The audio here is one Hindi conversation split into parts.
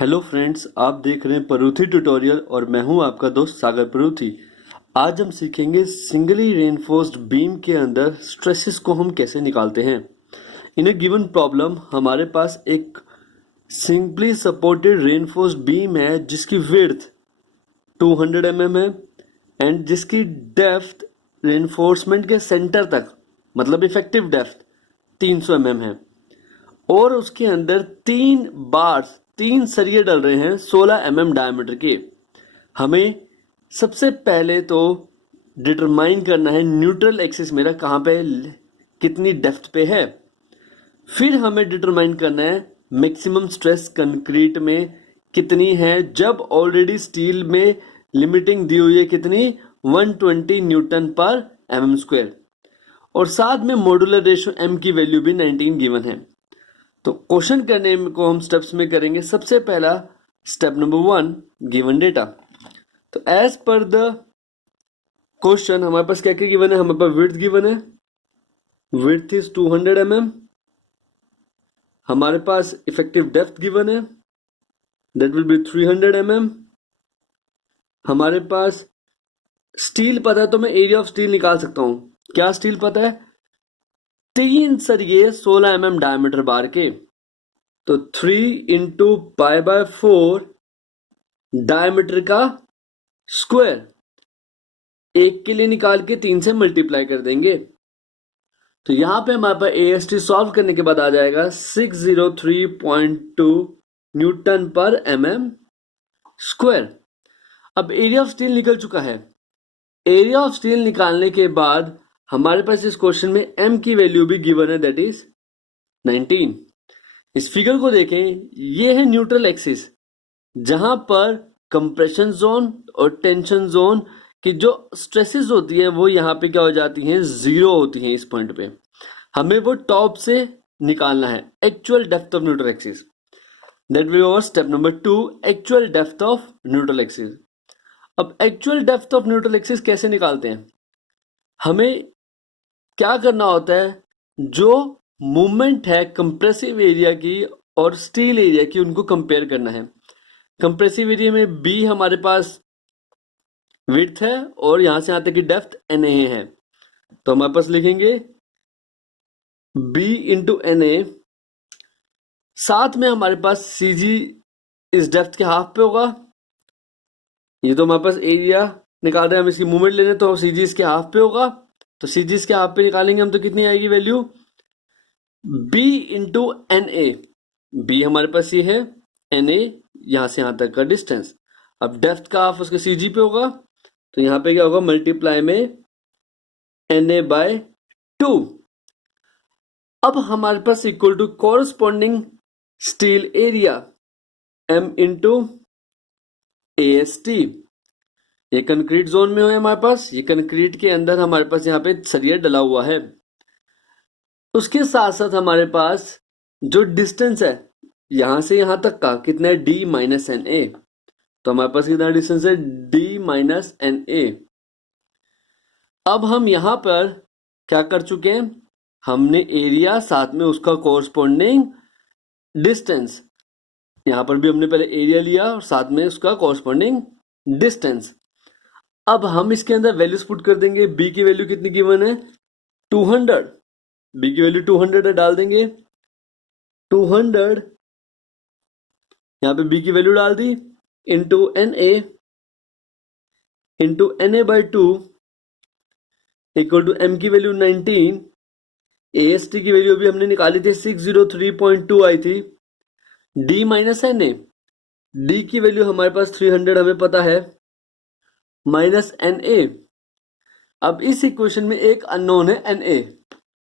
हेलो फ्रेंड्स, आप देख रहे हैं परूथी ट्यूटोरियल और मैं हूं आपका दोस्त सागर परूथी। आज हम सीखेंगे सिंगली रेनफोर्स्ड बीम के अंदर स्ट्रेसेस को हम कैसे निकालते हैं। इन ए गिवन प्रॉब्लम हमारे पास एक सिंपली सपोर्टेड रेनफोर्स्ड बीम है जिसकी विड्थ 200 mm है एंड जिसकी डेप्थ रेनफोर्समेंट के सेंटर तक मतलब इफेक्टिव डेप्थ 300 mm है और उसके अंदर तीन सरिये डल रहे हैं 16 mm डायमीटर के। हमें सबसे पहले तो डिटरमाइन करना है न्यूट्रल एक्सिस मेरा कहाँ पे कितनी डेप्थ पे है। फिर हमें डिटरमाइन करना है मैक्सिमम स्ट्रेस कंक्रीट में कितनी है जब ऑलरेडी स्टील में लिमिटिंग दी हुई है कितनी 120 न्यूटन पर mm स्क्वायर और साथ में मॉड्यूलर रेशियो m की वैल्यू भी 19 गिवन है। तो क्वेश्चन करने को हम स्टेप्स में करेंगे। सबसे पहला स्टेप नंबर 1 गिवन डेटा। तो एज पर द क्वेश्चन हमारे पास क्या क्या गिवन है। हमारे पास विड्थ गिवन है, विड्थ इज 200 mm। हमारे पास इफेक्टिव डेप्थ गिवन है, दैट विल बी 300 mm। हमारे पास स्टील पता है तो मैं एरिया ऑफ स्टील निकाल सकता हूं। क्या स्टील पता है? 3 सरिये 16 mm डायमीटर बार के, तो 3 इंटू π/4 डायमीटर का स्क्वायर एक के लिए निकाल के 3 से मल्टीप्लाई कर देंगे। तो यहां पे हमारे पास AST सॉल्व करने के बाद आ जाएगा 603.2 न्यूटन पर mm स्क्वायर। अब एरिया ऑफ स्टील निकल चुका है। एरिया ऑफ स्टील निकालने के बाद हमारे पास इस क्वेश्चन में m की वैल्यू भी गिवन है, दैट इज 19। इस फिगर को देखें, ये है न्यूट्रल एक्सिस जहां पर कंप्रेशन जोन और टेंशन जोन की जो स्ट्रेसेस होती है वो यहाँ पे क्या हो जाती हैं, जीरो होती हैं। इस पॉइंट पे हमें वो टॉप से निकालना है actual depth of neutral axis. That will be step number 2 actual depth of neutral axis. अब actual depth of neutral axis कैसे निकालते हैं? हमें क्या करना होता है, जो मूवमेंट है कंप्रेसिव एरिया की और स्टील एरिया की उनको कंपेयर करना है। कंप्रेसिव एरिया में B हमारे पास विड्थ है और यहां से यहां तक की डेप्थ NA है, तो हमारे पास लिखेंगे B इंटू NA। साथ में हमारे पास CG इस डेप्थ के हाफ पे होगा। ये तो हमारे पास एरिया निकाल रहे हैं, हम इसकी मूवमेंट ले रहे हैं तो CG इसके हाफ पे होगा। तो CG इसके हाफ पे निकालेंगे हम तो कितनी आएगी value, B into NA। B हमारे पास ये है, NA यहां से यहां तक का डिस्टेंस। अब डेप्थ का हाफ उसके CG पे होगा, तो यहां पे क्या होगा मल्टीप्लाई में NA/2। अब हमारे पास equal to corresponding steel area M into AST। ये कंक्रीट जोन में है हमारे पास, ये कंक्रीट के अंदर हमारे पास यहाँ पे सरिया डला हुआ है। उसके साथ साथ हमारे पास जो डिस्टेंस है यहां से यहां तक का कितना है, D-NA। तो हमारे पास कितना डिस्टेंस है, D-NA। अब हम यहां पर क्या कर चुके हैं, हमने एरिया साथ में उसका कोरस्पॉन्डिंग डिस्टेंस, यहां पर भी हमने पहले एरिया लिया और साथ में उसका कोरस्पॉन्डिंग डिस्टेंस। अब हम इसके अंदर वैल्यूज पुट कर देंगे। B की वैल्यू कितनी गिवन है, 200। B की वैल्यू 200 है, डाल देंगे 200। यहां पे B की वैल्यू डाल दी into NA into NA/2 equal to M की वैल्यू 19। AST की वैल्यू भी हमने निकाली थी 603.2 आई थी। D-NA, D की वैल्यू हमारे पास 300 हमें पता है, माइनस NA। अब इस इक्वेशन में एक अननोन है NA,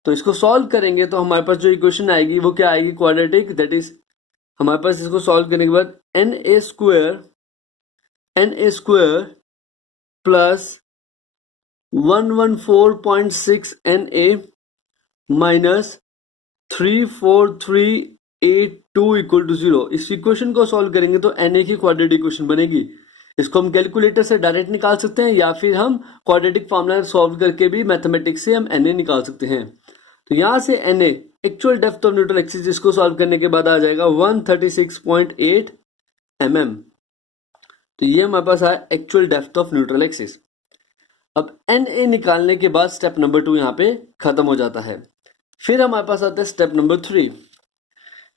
तो इसको सॉल्व करेंगे तो हमारे पास जो इक्वेशन आएगी वो क्या आएगी, क्वाड्रेटिक। दैट इज हमारे पास इसको सॉल्व करने के बाद NA square plus 114.6 NA minus 34382 equal to 0। इस इक्वेशन को सॉल्व करेंगे तो NA की क्वाड्रेटिक इक्वेशन बनेगी। इसको हम कैलकुलेटर से डायरेक्ट निकाल सकते हैं या फिर हम क्वाड्रेटिक फॉर्मूला सॉल्व करके भी मैथमेटिक्स से हम NA निकाल सकते हैं। तो यहां से NA actual depth of neutral axis इसको सॉल्व करने के बाद आ जाएगा 136.8 mm। तो ये हमारे पास आया actual depth of neutral axis. अब NA निकालने के बाद स्टेप नंबर 2 यहाँ पे खत्म हो जाता है। फिर हमारे पास आता है step number 3।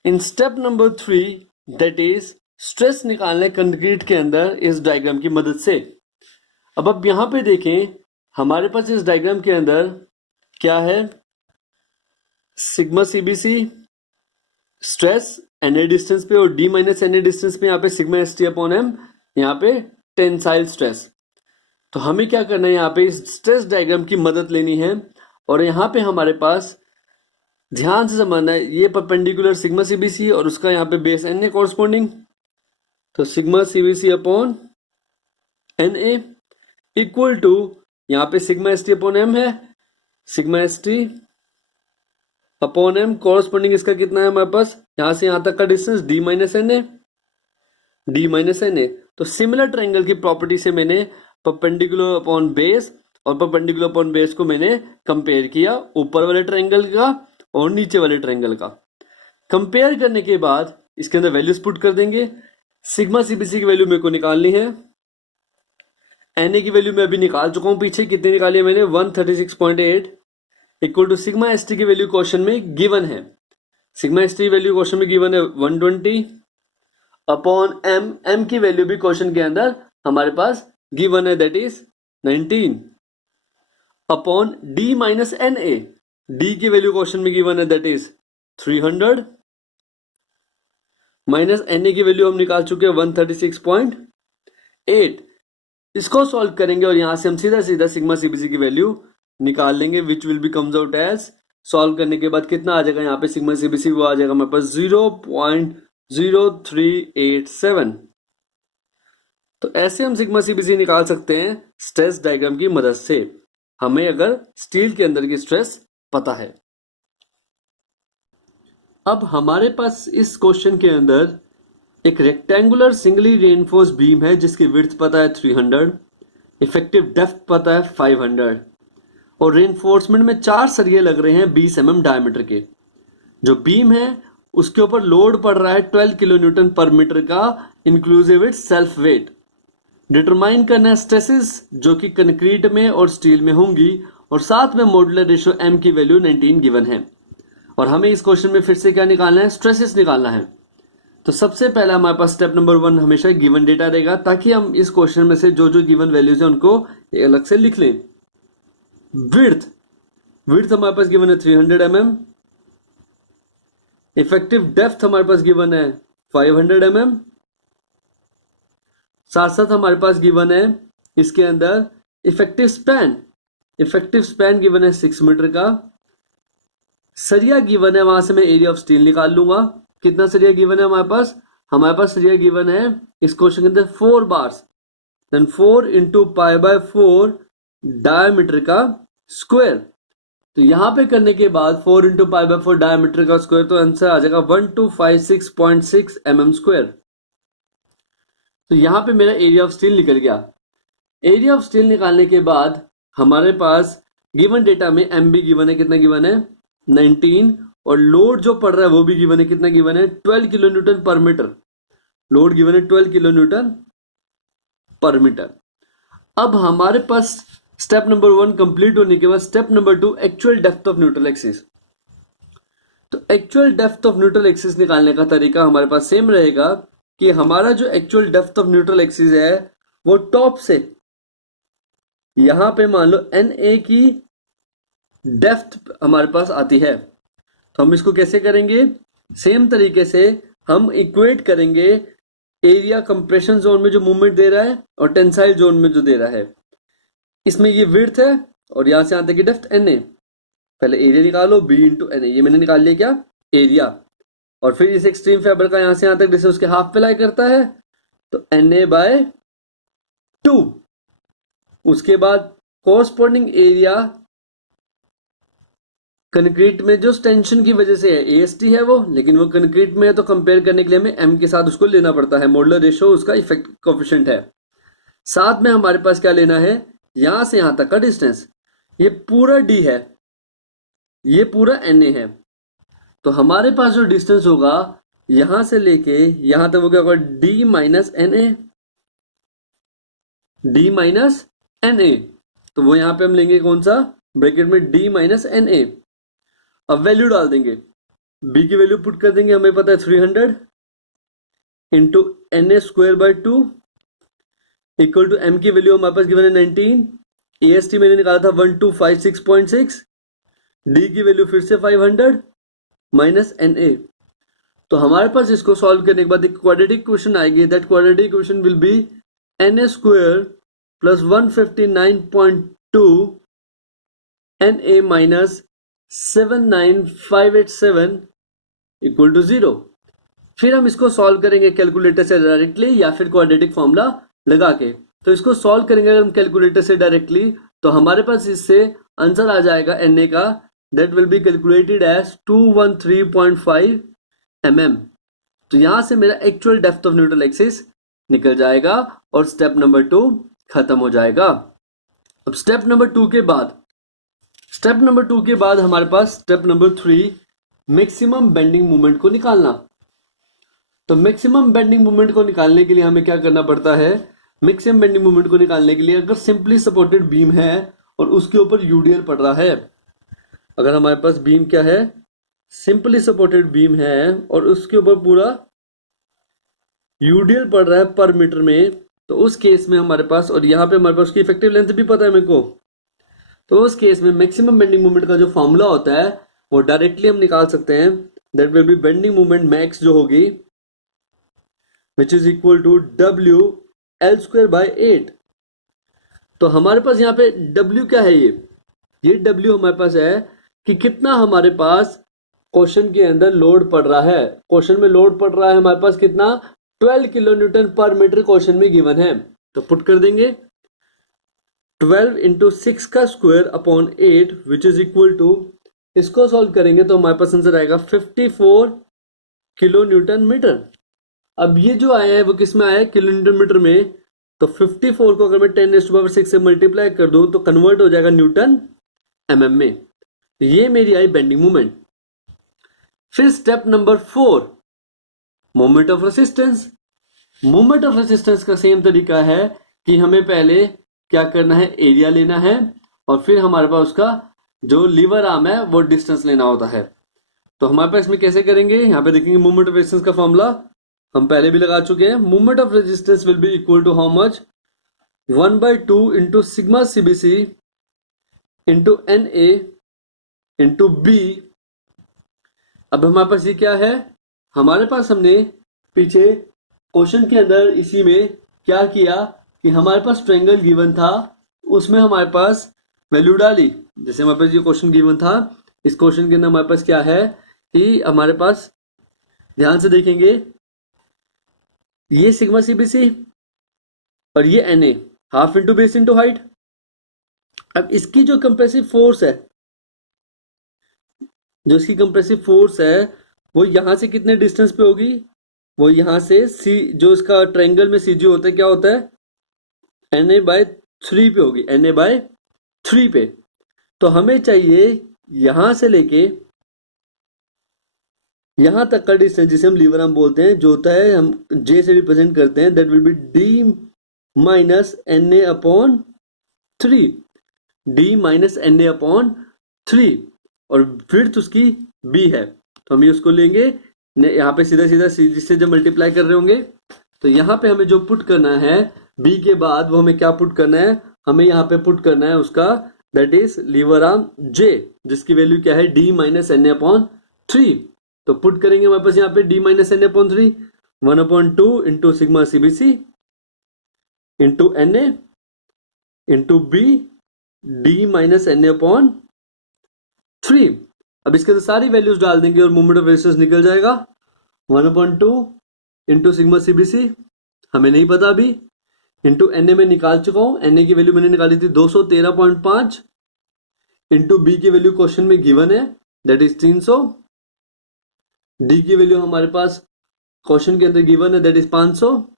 In step number 3 that is stress निकालने कंक्रीट के अंदर इस डायग्राम की मदद से। अब आप यहाँ पे देखें, हमारे पास इस डायग्राम के अंदर क्या है, sigma CBC stress NA distance पे और D माइनस NA डिस्टेंस पे यहाँ पे सिग्मा ST अपॉन M, यहाँ पे टेंसाइल स्ट्रेस। तो हमें क्या करना है, यहाँ पे इस स्ट्रेस डायग्राम की मदद लेनी है और यहाँ पे हमारे पास ध्यान से समझना है, ये परपेंडिकुलर सिग्मा CBC और उसका यहाँ पे बेस NA कॉरस्पॉन्डिंग। तो sigma CBC upon NA equal to यहाँ पे सिग्मा ST अपॉन M है, sigma ST upon M corresponding इसका कितना है हमारे पास, यहाँ से यहाँ तक का डिस्टेंस D माइनस NA। तो सिमिलर ट्रायंगल की प्रॉपर्टी से मैंने परपेंडिकुलर अपॉन बेस और परपेंडिकुलर अपॉन बेस को मैंने कंपेयर किया, ऊपर वाले ट्रायंगल का और नीचे वाले ट्रायंगल का। कंपेयर करने के बाद इसके अंदर वैल्यूज पुट कर देंगे। सिग्मा CBC की वैल्यू मेरे को निकालनी है, NA की वैल्यू मैं अभी निकाल चुका हूं, पीछे कितनी निकाली है मैंने 136.8 इक्वल टू सिग्मा ST की वैल्यू क्वेश्चन में गिवन है। सिग्मा ST की वैल्यू क्वेश्चन में गिवन है 120 अपॉन M की वैल्यू भी क्वेश्चन के अंदर हमारे पास गिवन है, that is 19 upon D minus NA, D की वैल्यू क्वेश्चन में गिवन है, दैट इज 300 माइनस NA की वैल्यू हम निकाल चुके हैं 136.8। इसको सॉल्व करेंगे और यहां से हम सीधा सीधा सिग्मा CBC की वैल्यू निकाल लेंगे, which will be comes out as, solve करने के बाद कितना आ जाएगा यहाँ पे सिग्मा CBC, वो आ जाएगा हमारे पास 0.0387। तो ऐसे हम सिग्मा CBC निकाल सकते हैं स्ट्रेस डायग्राम की मदद से, हमें अगर स्टील के अंदर की स्ट्रेस पता है। अब हमारे पास इस क्वेश्चन के अंदर एक रेक्टेंगुलर सिंगली रेनफोर्स बीम है जिसकी विड्थ पता है 300, इफेक्टिव डेप्थ पता है 500 और रेनफोर्समेंट में 4 सरिये लग रहे हैं 20 mm डायमीटर के। जो बीम है उसके ऊपर लोड पड़ रहा है 12 किलोन्यूटन पर मीटर का inclusive it's self weight. Determine करना है स्ट्रेसेस जो कि कंक्रीट में और स्टील में होंगी और साथ में मॉड्यूलर रेशियो M की वैल्यू 19 गिवन है। और हमें इस क्वेश्चन में फिर से क्या निकालना है, स्ट्रेसेस निकालना है। तो सबसे पहला हमारे पास स्टेप नंबर 1 हमेशा गिवन डेटा रहेगा, ताकि हम इस क्वेश्चन में से जो जो गिवन वैल्यूज है उनको अलग से लिख लें। विड्थ हमारे पास गिवन है 300 mm, इफेक्टिव डेप्थ हमारे पास गिवन है 500 mm, साथ साथ हमारे पास गिवन है इसके अंदर इफेक्टिव स्पैन गिवन है 6 मीटर का। सरिया गिवन है, वहां से मैं एरिया ऑफ स्टील निकाल लूंगा। कितना सरिया गिवन है हमारे पास सरिया गिवन है इस क्वेश्चन के अंदर 4 बार्स, देन 4 इंटू π/4 डायमीटर का स्क्वायर। तो यहां पे करने के बाद 4 इंटू π/4 डायमीटर का स्क्वायर, तो आंसर आ जाएगा 1256.6 mm स्क्वायर। तो यहां पे मेरा एरिया ऑफ स्टील निकल गया। एरिया ऑफ स्टील निकालने के बाद हमारे पास गिवन डेटा में एम भी गिवन है, कितना गिवन है 19, और लोड जो पड़ रहा है वो भी गिवन है, कितना गिवन है 12 किलोन्यूटन पर मीटर। लोड गिवन है 12 किलोन्यूटन पर मीटर। अब हमारे पास स्टेप नंबर 1 कंप्लीट होने के बाद step number 2 actual depth of neutral axis. तो actual depth of neutral axis निकालने का तरीका हमारे पास सेम रहेगा कि हमारा जो actual depth of neutral axis है वो टॉप से यहां पे मान लो NA की डेप्थ हमारे पास आती है। तो हम इसको कैसे करेंगे, सेम तरीके से हम इक्वेट करेंगे एरिया कंप्रेशन जोन में जो मूवमेंट दे रहा है और टेंसाइल जोन में जो दे रहा है। इसमें ये विड्थ है और यहां से आते की डेप्थ NA। पहले एरिया निकालो B इंटू NA, ये मैंने निकाल लिया क्या एरिया, और फिर इस एक्सट्रीम फाइबर का यहां से यहां तक डिस्टेंस उसके हाफ पे लाई करता है तो NA/2। उसके बाद कोरस्पॉन्डिंग एरिया कंक्रीट में जो टेंशन की वजह से है AST है वो, लेकिन वो कंक्रीट में है तो कंपेयर करने के लिए हमें M के साथ उसको लेना पड़ता है, मॉडुलर रेशियो उसका इफेक्ट कोएफिशिएंट है। साथ में हमारे पास क्या लेना है, यहां से यहां तक का डिस्टेंस, ये पूरा D है, ये पूरा NA है। तो हमारे पास जो डिस्टेंस होगा यहां से लेके यहां तक वो क्या होगा, D minus N A, D minus N A. तो वो यहां पे हम लेंगे कौन सा, ब्रैकेट में डी माइनस एन ए। अब वैल्यू डाल देंगे, बी की वैल्यू पुट कर देंगे, हमें पता है 300 into N A square by 2 equal to M की वैल्यू हमारे पास गिवन है 19, ए एस टी मैंने निकाला था 1256.6, डी की वैल्यू फिर से 500 माइनस एन ए। तो हमारे पास इसको सॉल्व करने के बाद एक क्वाड्रेटिक क्वेश्चन आएगी, that quadratic question will be N A square plus 159.2 N A minus 79587 equal to 0। फिर हम इसको सॉल्व करेंगे कैलकुलेटर से डायरेक्टली या फिर क्वाड्रेटिक फॉर्मूला लगा के। तो इसको सॉल्व करेंगे अगर हम कैलकुलेटर से डायरेक्टली, तो हमारे पास इससे आंसर आ जाएगा एन ए का, that will be calculated as 213.5 mm। तो यहां से मेरा actual depth of neutral axis निकल जाएगा और स्टेप नंबर 2 खत्म हो जाएगा। अब स्टेप नंबर 2 के बाद हमारे पास step number 3, maximum bending moment को निकालना। तो मैक्सिमम बेंडिंग मोमेंट को निकालने के लिए हमें क्या करना पड़ता है, मैक्सिमम बेंडिंग मोमेंट को निकालने के लिए अगर सिंपली सपोर्टेड बीम है और उसके ऊपर यूडीएल पड़ रहा है, अगर हमारे पास बीम क्या है, सिंपली सपोर्टेड बीम है और उसके ऊपर पूरा यूडीएल पड़ रहा है पर मीटर में, तो उस केस में हमारे पास, और यहाँ पे हमारे पास उसकी इफेक्टिव लेंथ भी पता है मेरे को, तो उस केस में मैक्सिमम बेंडिंग मोमेंट का जो फॉर्मूला होता है वो डायरेक्टली हम निकाल सकते हैं, that will be bending moment max जो होगी which is equal to W L square by 8। तो हमारे पास यहाँ पे W क्या है, ये W हमारे पास है कि कितना हमारे पास क्वेश्चन के अंदर लोड पड़ रहा है। क्वेश्चन में लोड पड़ रहा है हमारे पास कितना, 12 किलो न्यूटन पर मीटर क्वेश्चन में गिवन है। तो पुट कर देंगे 12 इंटू 6 का square upon 8 which is equal to, इसको सॉल्व करेंगे तो हमारे पास आंसर आएगा 54 किलो न्यूटन मीटर। अब ये जो आया है वो किस में आया है, किलो न्यूटन मीटर में। तो 54 को अगर मैं 10⁻6 से मल्टीप्लाई कर दूं तो कन्वर्ट हो जाएगा न्यूटन mm में। ये मेरी आई बेंडिंग मोमेंट। फिर step number 4, moment of resistance. Moment of resistance का सेम तरीका है कि हमें पहले क्या करना है, एरिया लेना है और फिर हमारे पास उसका जो लीवर आर्म है वो डिस्टेंस लेना होता है। तो हमारे पास इसमें कैसे करेंगे, यहाँ पे देखेंगे मोमेंट ऑफ रेजिस्टेंस का फॉर्मूला हम पहले भी लगा चुके हैं। Moment of resistance will be equal to how much, 1/2 into sigma CBC into NA into B। अब हमारे पास ये क्या है, हमारे पास हमने पीछे क्वेश्चन के अंदर इसी में क्या किया कि हमारे पास ट्रायंगल गिवन था, उसमें हमारे पास वैल्यू डाली। जैसे हमारे पास ये क्वेश्चन गिवन था, इस क्वेश्चन के अंदर हमारे पास क्या है कि हमारे पास, ध्यान से देखेंगे, ये सिग्मा CBC और ये NA, half into base into height. अब इसकी जो कंप्रेसिव फोर्स है, जो इसकी कंप्रेसिव फोर्स है वो यहां से कितने डिस्टेंस पे होगी, वो यहां से जो इसका ट्रायंगल में CG होता है क्या होता है, NA/3 पे होगी, NA/3 पे। तो हमें चाहिए यहां से लेके यहां तक का डिस्टेंस, जिसे हम लीवर आर्म बोलते हैं, जो होता है हम J से रिप्रेजेंट करते हैं, that will B D minus NA/3, D minus NA/3, और विड्थ उसकी B है। तो हम ये उसको लेंगे, यहाँ पे सीधा सीधा जिससे जब मल्टीप्लाई कर रहे होंगे, तो यहाँ पे हमें जो पुट करना है B के बाद, वो हमें क्या पुट करना है, हमें यहाँ पे पुट करना है उसका, that is lever arm J, जिसकी वैल्यू क्या है, D माइनस NA/3। तो पुट करेंगे हमारे पास यहाँ पे D minus NA/3, 1/2 into sigma CBC into NA into B, D minus NA/3। अब इसके अंदर सारी वैल्यूज डाल देंगे और मोमेंट ऑफ रेजिस्टेंस निकल जाएगा, 1/2 इंटू सिग्मा CBC हमें नहीं पता अभी, इंटू NA में निकाल चुका हूं, NA की वैल्यू मैंने निकाली थी 213.5, इंटू B की वैल्यू क्वेश्चन में गिवन है, दैट इज 300, D की वैल्यू हमारे पास क्वेश्चन के अंदर गिवन है, दैट इज 500,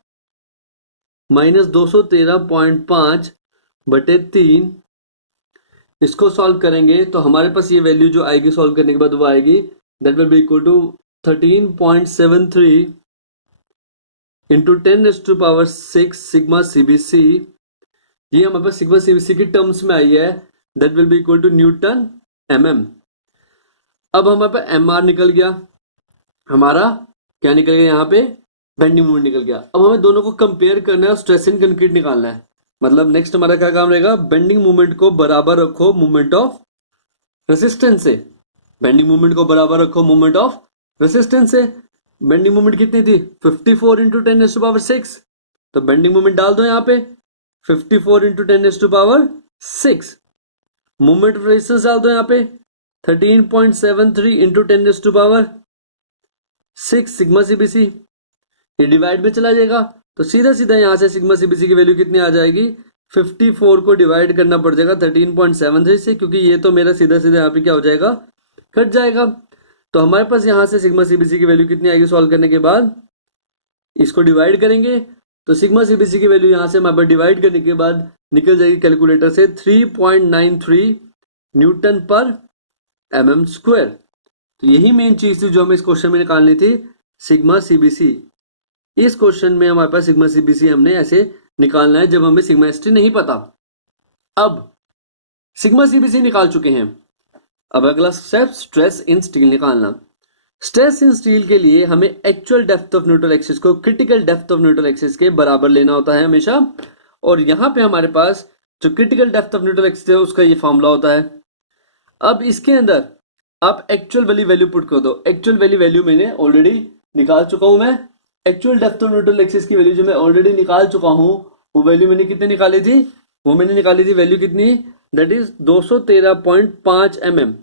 माइनस 213.5 बटे 3। इसको सॉल्व करेंगे तो हमारे पास ये वैल्यू जो आएगी सॉल्व करने के बाद वो आएगी, that will be equal to 13.73 into 10⁻⁶ sigma CBC, ये हमारे पास सिग्मा CBC की टर्म्स में आई है, that will be equal to newton mm। अब हमारे पास mr निकल गया, हमारा क्या निकल गया यहाँ पे, बेंडिंग मोमेंट निकल गया। अब हमें दोनों को कंपेयर करना है और स्ट्रेस इन कंक्रीट निकालना है। मतलब नेक्स्ट हमारा क्या काम रहेगा, बेंडिंग मोमेंट को बराबर रखो मोमेंट ऑफ रेसिस्टेंस से, बेंडिंग मोमेंट को बराबर रखो मोमेंट ऑफ रेसिस्टेंस से। बेंडिंग मोमेंट कितनी थी, 54 इंटू 10⁶, तो बेंडिंग मोमेंट डाल दो यहाँ पे 54 इंटू 10⁶। मोमेंट ऑफ रेजिस्टेंस डाल दो यहाँ पे 13.73 इंटू 10⁻⁶ सिग्मा CBC, ये डिवाइड में चला जाएगा, तो सीधा सीधा यहाँ से सिग्मा CBC की वैल्यू कितनी आ जाएगी, 54 को डिवाइड करना पड़ जाएगा 13.73 से, क्योंकि ये तो मेरा सीधा सीधा यहाँ पे क्या हो जाएगा, कट जाएगा। तो हमारे पास यहाँ से सिग्मा CBC की वैल्यू कितनी आएगी, सॉल्व करने के बाद इसको डिवाइड करेंगे तो सिग्मा CBC की वैल्यू यहाँ से हमारे पास डिवाइड करने के बाद निकल जाएगी कैलकुलेटर से 3.93 न्यूटन पर mm²। तो यही मेन चीज थी जो हमें इस क्वेश्चन में निकालनी थी, सिग्मा CBC। इस क्वेश्चन में हमारे पास सिग्मा CBC हमने ऐसे निकालना है जब हमें सिग्मा ST नहीं पता। अब सिग्मा CBC निकाल चुके हैं, अब अगला स्टेप स्ट्रेस इन स्टील निकालना। स्ट्रेस इन स्टील के लिए हमें actual depth of neutral axis को critical depth of neutral axis के बराबर लेना होता है हमेशा, और यहाँ पे हमारे पास जो critical depth of neutral axis है उसका ये फॉर्मूला होता है। अब इसके अंदर आप एक्चुअल वाली वैल्यू पुट कर दो। एक्चुअल वाली वैल्यू मैंने ऑलरेडी निकाल चुका हूं, मैं actual depth of neutral axis की वैल्यू जो मैं ऑलरेडी निकाल चुका हूं, वो वैल्यू मैंने कितनी निकाली थी, वो मैंने निकाली थी वैल्यू कितनी, दैट इज 213.5 mm,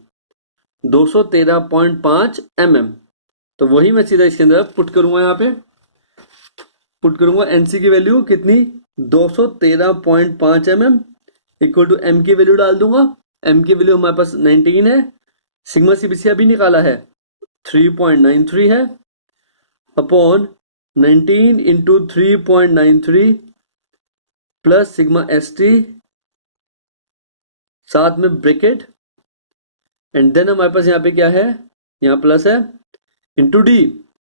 213.5 mm। तो वही मैं सीधा इसके अंदर पुट करूंगा, यहाँ पे पुट करूंगा NC की वैल्यू कितनी, 213.5 mm इक्वल टू M की वैल्यू डाल दूंगा। M की वैल्यू हमारे पास 19 है, सिग्मा CBC अभी निकाला है 3.93 है, upon 19 into 3.93 plus sigma ST, साथ में ब्रैकेट, एंड देन हमारे पास यहाँ पे क्या है, यहाँ प्लस है, इंटू D।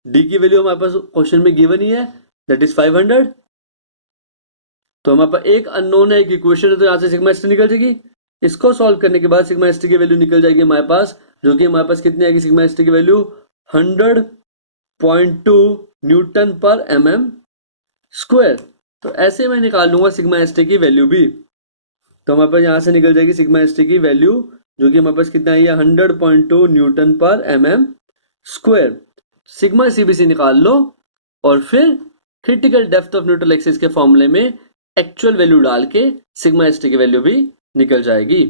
D की वैल्यू हमारे पास क्वेश्चन में गिवन ही है, दैट इज 500। तो हमारे पास एक अननोन है, एक इक्वेशन है, तो यहाँ से सिग्मा ST निकल जाएगी। इसको सॉल्व करने के बाद सिग्मा ST की वैल्यू निकल जाएगी हमारे पास, जो कि हमारे पास कितनी आएगी, सिग्मा ST की वैल्यू 100.2 न्यूटन पर mm²। तो ऐसे मैं निकाल लूंगा सिग्मा ST की वैल्यू भी। तो हमारे पास यहाँ से निकल जाएगी सिग्मा ST की वैल्यू, जो कि हमारे पास कितना आई है, 100.2 न्यूटन पर mm²। सिग्मा CBC निकाल लो और फिर critical depth of neutral axis के फॉर्मूले में एक्चुअल वैल्यू डाल के सिग्मा ST की वैल्यू भी निकल जाएगी।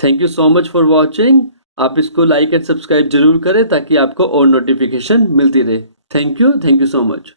Thank you so much for watching. आप इसको लाइक एंड सब्सक्राइब जरूर करें ताकि आपको और नोटिफिकेशन मिलती रहे। Thank you so much.